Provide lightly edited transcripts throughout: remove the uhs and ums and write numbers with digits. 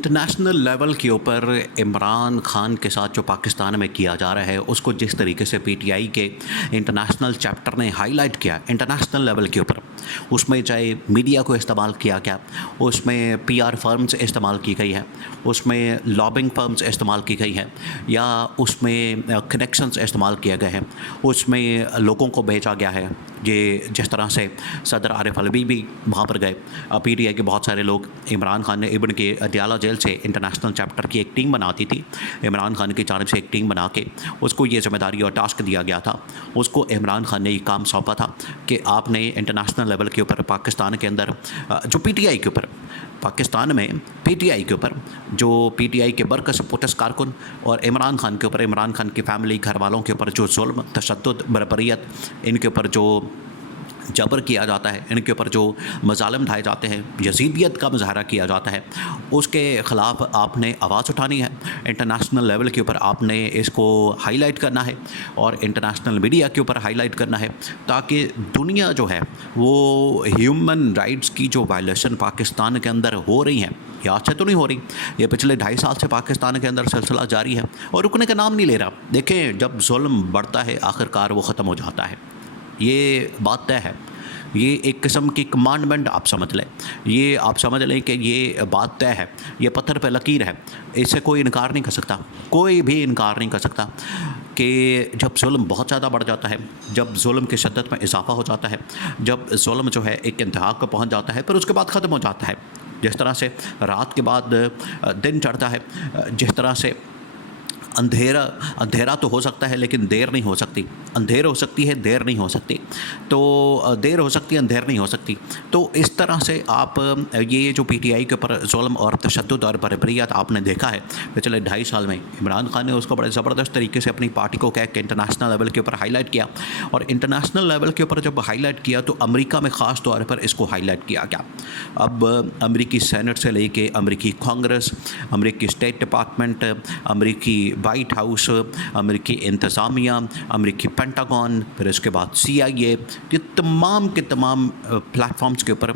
International level के ऊपर इमरान खान के साथ जो पाकिस्तान में किया जा रहा है उसको जिस तरीके से पीटीआई के इंटरनेशनल चैप्टर ने हाईलाइट किया इंटरनेशनल लेवल के ऊपर, उसमें चाहे मीडिया को इस्तेमाल किया गया, उसमें पीआर फर्म्स इस्तेमाल की गई है, उसमें लॉबिंग फर्म्स इस्तेमाल की गई है, या उसमें कनेक्शंस इस्तेमाल किए गए हैं, उसमें लोगों को भेजा गया है। ये जिस तरह से सदर आरिफ अलवी भी वहाँ पर गए, पीटीआई के बहुत सारे लोग, इमरान खान ने इब्न के अदियाला जेल से इंटरनेशनल चैप्टर की एक टीम बनाती थी, इमरान खान की जानिब से एक टीम बना के उसको ये जिम्मेदारी और टास्क दिया गया था, उसको इमरान खान ने ये काम सौंपा था कि आपने इंटरनेशनल लेवल के ऊपर पाकिस्तान के अंदर जो पीटीआई के ऊपर, पाकिस्तान में पीटीआई के ऊपर जो पीटीआई के बरकस पुटस कारकुन और इमरान खान के ऊपर, इमरान खान की फैमिली घर वालों के ऊपर जो जुल्म, तशद्दुद, बर्बरियत, इनके ऊपर जो जबर किया जाता है, इनके ऊपर जो मजालिम ढाए जाते हैं, यजीदियत का मुजाहरा किया जाता है, उसके ख़िलाफ़ आपने आवाज़ उठानी है। इंटरनेशनल लेवल के ऊपर आपने इसको हाईलाइट करना है और इंटरनेशनल मीडिया के ऊपर हाईलाइट करना है, ताकि दुनिया जो है वो ह्यूमन राइट्स की जो वायलेशन पाकिस्तान के अंदर हो रही हैं, ये आज से तो नहीं हो रही, ये पिछले 2.5 साल से पाकिस्तान के अंदर सिलसिला जारी है और रुकने का नाम नहीं ले रहा। देखें, जब जुल्म बढ़ता है आखिरकार वो ख़त्म हो जाता है, ये बात तय है। ये एक किस्म की कमांडमेंट आप समझ लें, ये आप समझ लें कि ये बात तय है, ये पत्थर पे लकीर है, इससे कोई इनकार नहीं कर सकता, कोई भी इनकार नहीं कर सकता कि जब जुल्म बहुत ज़्यादा बढ़ जाता है, जब जुल्म की शिद्दत में इजाफा हो जाता है, जब जुल्म जो है एक इंतहा को पहुँच जाता है, फिर उसके बाद ख़त्म हो जाता है। जिस तरह से रात के बाद दिन चढ़ता है, जिस तरह से अंधेरा तो हो सकता है लेकिन देर नहीं हो सकती, अंधेर हो सकती है, देर नहीं हो सकती, तो देर हो सकती है, अंधेर नहीं हो सकती। तो इस तरह से आप ये जो पीटीआई के ऊपर जुल्म और तशद्दुद और बर्बरियत आपने देखा है पिछले 2.5 साल में, इमरान खान ने उसको बड़े ज़बरदस्त तरीके से अपनी पार्टी को कह के इंटरनेशनल लेवल के ऊपर हाईलाइट किया, और इंटरनेशनल लेवल के ऊपर जब हाईलाइट किया तो अमेरिका में ख़ास तौर पर इसको हाईलाइट किया गया। अब अमेरिकी सेनेट से लेके अमेरिकी कांग्रेस, अमेरिकी स्टेट डिपार्टमेंट, अमेरिकी वाइट हाउस, अमेरिकी इंतज़ामिया, अमेरिकी पेंटागन, फिर इसके बाद CIA, ये तमाम के तमाम प्लेटफॉर्म्स के ऊपर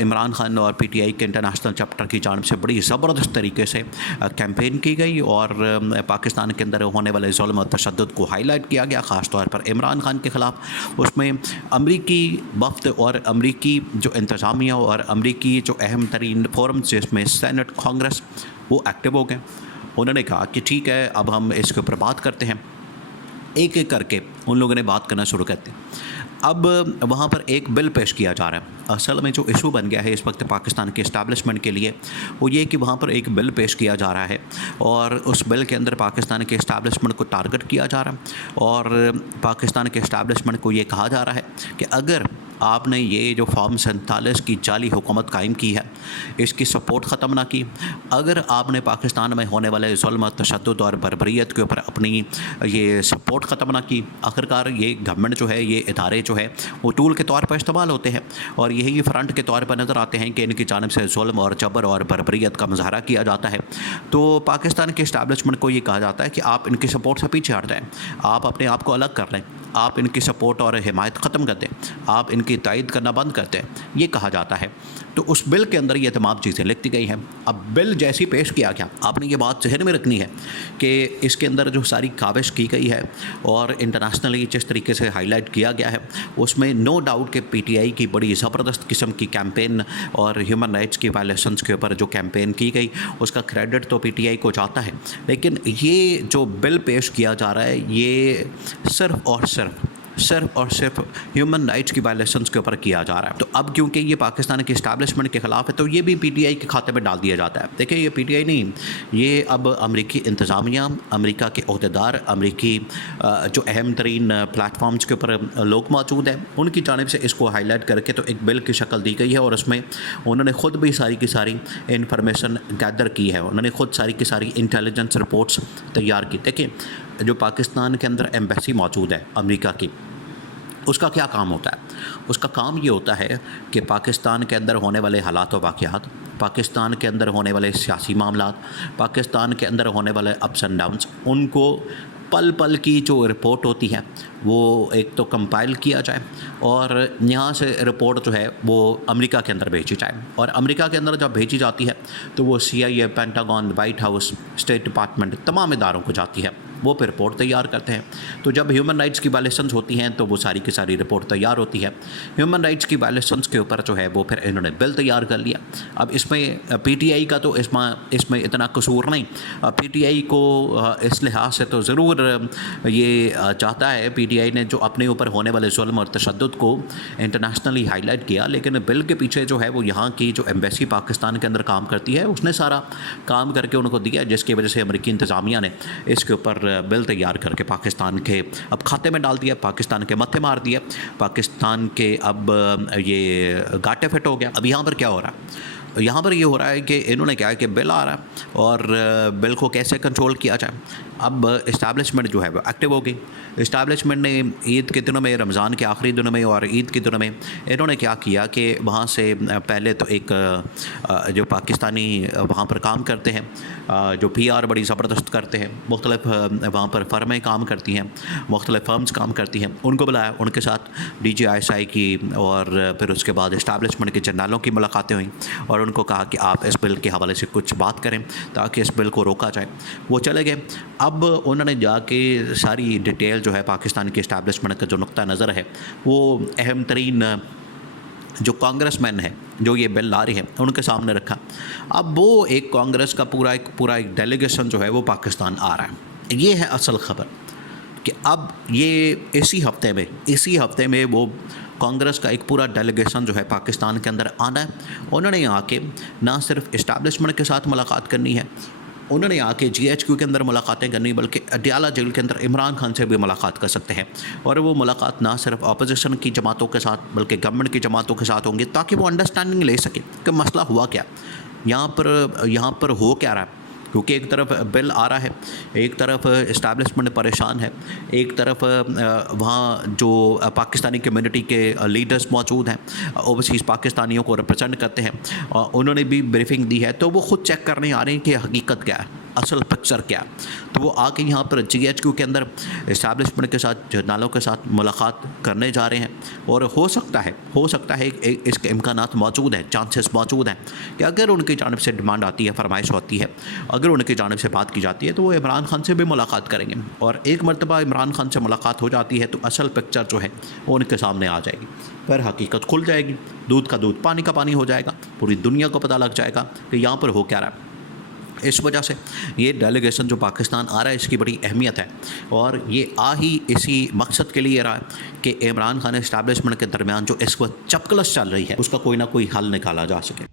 इमरान खान और पीटीआई के इंटरनेशनल चैप्टर की जानिब से बड़ी ज़बरदस्त तरीके से कैंपेन की गई और पाकिस्तान के अंदर होने वाले जुल्म और तशद्दुद को हाईलाइट किया गया, ख़ास तौर पर इमरान खान के ख़िलाफ़। उसमें अमेरिकी वफ़द और अमेरिकी जो इंतज़ामिया और अमेरिकी जो अहम तरीन फोरम्स जिसमें सेनेट, कांग्रेस, वो एक्टिव हो गए। उन्होंने कहा कि ठीक है, अब हम इसके ऊपर बात करते हैं। एक एक करके उन लोगों ने बात करना शुरू कर दी। अब वहाँ पर एक बिल पेश किया जा रहा है। असल में जो इशू बन गया है इस वक्त पाकिस्तान के इस्टेब्लिशमेंट के लिए वो ये कि वहाँ पर एक बिल पेश किया जा रहा है और उस बिल के अंदर पाकिस्तान के इस्टेब्लिशमेंट को टारगेट किया जा रहा है और पाकिस्तान के इस्टेब्लिशमेंट को ये कहा जा रहा है कि अगर आपने ये जो फॉर्म 47 की जाली हुकूमत कायम की है, इसकी सपोर्ट ख़त्म ना की, अगर आपने पाकिस्तान में होने वाले जुल्म, तशद्दुद और बर्बरियत के ऊपर अपनी ये सपोर्ट ख़त्म ना की, आखिरकार ये गवर्नमेंट जो है, ये इदारे जो है वो टूल के तौर पर इस्तेमाल होते हैं और यही फ्रंट के तौर पर नज़र आते हैं कि इनकी जानिब से जुल्म और जबर और बर्बरियत का मुजाहरा किया जाता है। तो पाकिस्तान के इस्टेब्लिशमेंट को ये कहा जाता है कि आप इनकी सपोर्ट से पीछे हट जाएँ, आप अपने आप को अलग कर लें, आप इनकी सपोर्ट और हिमायत ख़त्म कर दें, आप इनकी तायद करना बंद कर दें, ये कहा जाता है। तो उस बिल के अंदर ये तमाम चीज़ें लिखी गई हैं। अब बिल जैसी पेश किया गया, आपने ये बात जहन में रखनी है कि इसके अंदर जो सारी काविश की गई है और इंटरनेशनली जिस तरीके से हाईलाइट किया गया है, उसमें नो डाउट कि पीटीआई की बड़ी ज़बरदस्त किस्म की कैंपेन और ह्यूमन राइट्स की वायलेशंस के ऊपर जो कैंपेन की गई उसका क्रेडिट तो पीटीआई को जाता है। लेकिन ये जो बिल पेश किया जा रहा है ये सिर्फ़ और सिर्फ ह्यूमन राइट्स की वायलेशंस के ऊपर किया जा रहा है। तो अब क्योंकि ये पाकिस्तान के इस्टेब्लिशमेंट के ख़िलाफ़ है तो ये भी पीटीआई के खाते में डाल दिया जाता है। देखिए, ये पीटीआई नहीं, ये अब अमेरिकी इंतज़ामिया, अमेरिका के अहदेदार, अमेरिकी जो अहम तरीन प्लेटफॉर्म्स के ऊपर लोग मौजूद हैं, उनकी जानिब से इसको हाईलाइट करके तो एक बिल की शक्ल दी गई है और उसमें उन्होंने ख़ुद भी सारी की सारी इंफॉर्मेशन गैदर की है, उन्होंने ख़ुद सारी की सारी इंटेलिजेंस रिपोर्ट्स तैयार की। देखिए, जो पाकिस्तान के अंदर एम्बेसी मौजूद है अमेरिका की, उसका क्या काम होता है? उसका काम ये होता है कि पाकिस्तान के अंदर होने वाले हालात व वाक़यात, पाकिस्तान के अंदर होने वाले सियासी मामलात, पाकिस्तान के अंदर होने वाले अप्स एंड डाउन्स, उनको पल पल की जो रिपोर्ट होती है वो एक तो कंपाइल किया जाए और यहाँ से रिपोर्ट जो है वो अमेरिका के अंदर भेजी जाए, और अमेरिका के अंदर जब भेजी जाती है तो वो CIA, pentagon, white house, state department, तमाम इदारों को जाती है, वो फिर रिपोर्ट तैयार करते हैं। तो जब ह्यूमन राइट्स की वायलेशंस होती हैं तो वो सारी की सारी रिपोर्ट तैयार होती है। ह्यूमन राइट्स की वायलेशंस के ऊपर जो है वो फिर इन्होंने बिल तैयार कर लिया। अब इसमें PTI का तो इसमें इतना कसूर नहीं। PTI को इस लिहाज से तो ज़रूर ये चाहता है, PTI ने जो अपने ऊपर होने वाले जुल्म और तशद्दुद को इंटरनेशनली हाईलाइट किया, लेकिन बिल के पीछे जो है वो यहाँ की जो एम्बेसी पाकिस्तान के अंदर काम करती है उसने सारा काम करके उनको दिया, जिसकी वजह से अमेरिकी इंतज़ामिया ने इसके ऊपर बिल तैयार करके पाकिस्तान के अब खाते में डाल दिया, पाकिस्तान के मत्थे मार दिया, पाकिस्तान के अब ये गाटे फिट हो गया। अब यहाँ पर क्या हो रहा है? यहाँ पर ये हो रहा है कि इन्होंने क्या है कि बिल आ रहा है और बिल को कैसे कंट्रोल किया जाए। अब इस्टेब्लिशमेंट जो है वो एक्टिव हो गई। इस्टेब्लिशमेंट ने ईद के दिनों में, रमज़ान के आखिरी दिनों में और ईद के दिनों में इन्होंने क्या किया कि वहाँ से पहले तो एक जो पाकिस्तानी वहाँ पर काम करते हैं, जो PR बड़ी ज़बरदस्त करते हैं, मुख्तलिफ वहाँ पर फर्में काम करती हैं, मुख्तलिफ फर्म्स काम करती हैं, उनको बुलाया, उनके साथ DGISI की और फिर उसके बाद इस्टेब्लिशमेंट के जनरलों की मुलाकातें हुई और उनको कहा कि आप इस बिल के हवाले से कुछ बात करें ताकि इस बिल को रोका जाए। वो चले गए। अब उन्होंने जाके सारी डिटेल जो है पाकिस्तान के इस्टेब्लिशमेंट का जो नुक्ता नज़र है वो अहम तरीन जो कांग्रेसमैन है जो ये बिल ला रही है उनके सामने रखा। अब वो एक कांग्रेस का पूरा एक डेलीगेशन जो है वो पाकिस्तान आ रहा है। ये है असल ख़बर कि अब ये इसी हफ्ते में वो कांग्रेस का एक पूरा डेलीगेशन जो है पाकिस्तान के अंदर आना है। उन्होंने यहाँ के ना सिर्फ इस्टेब्लिशमेंट के साथ मुलाकात करनी है, उन्होंने आके GHQ के अंदर मुलाकातें करनी, बल्कि अडयाला जेल के अंदर इमरान खान से भी मुलाकात कर सकते हैं। और वो मुलाकात ना सिर्फ अपोजिशन की जमातों के साथ बल्कि गवर्नमेंट की जमातों के साथ होंगी, ताकि वो अंडरस्टैंडिंग ले सके कि मसला हुआ क्या, यहाँ पर हो क्या रहा है। क्योंकि एक तरफ बिल आ रहा है, एक तरफ इस्टेब्लिशमेंट परेशान है, एक तरफ वहाँ जो पाकिस्तानी कम्युनिटी के लीडर्स मौजूद हैं, ओवरसीज़ पाकिस्तानियों को रिप्रेजेंट करते हैं, उन्होंने भी ब्रीफिंग दी है, तो वो ख़ुद चेक करने आ रहे हैं कि हकीकत क्या है, असल पिक्चर क्या है। तो वो आके यहाँ पर GHQ के अंदर इस्टेब्लिशमेंट के साथ, जर्नलों के साथ मुलाकात करने जा रहे हैं। और हो सकता है इसके इम्कानात मौजूद हैं, चांसेस मौजूद हैं कि अगर उनकी जानिब से डिमांड आती है, फरमाइश होती है, अगर उनकी जानिब से बात की जाती है तो वो इमरान खान से भी मुलाकात करेंगे। और एक मरतबा इमरान खान से मुलाकात हो जाती है तो असल पिक्चर जो है वो उनके सामने आ जाएगी, फिर हकीकत खुल जाएगी, दूध का दूध पानी का पानी हो जाएगा, पूरी दुनिया को पता लग जाएगा कि यहाँ पर हो क्या रहा है। इस वजह से ये डेलीगेशन जो पाकिस्तान आ रहा है इसकी बड़ी अहमियत है, और ये आ ही इसी मकसद के लिए रहा है कि इमरान खान इस्टेब्लिशमेंट के दरमियान जो इस वक्त चपकलस चल रही है उसका कोई ना कोई हल निकाला जा सके।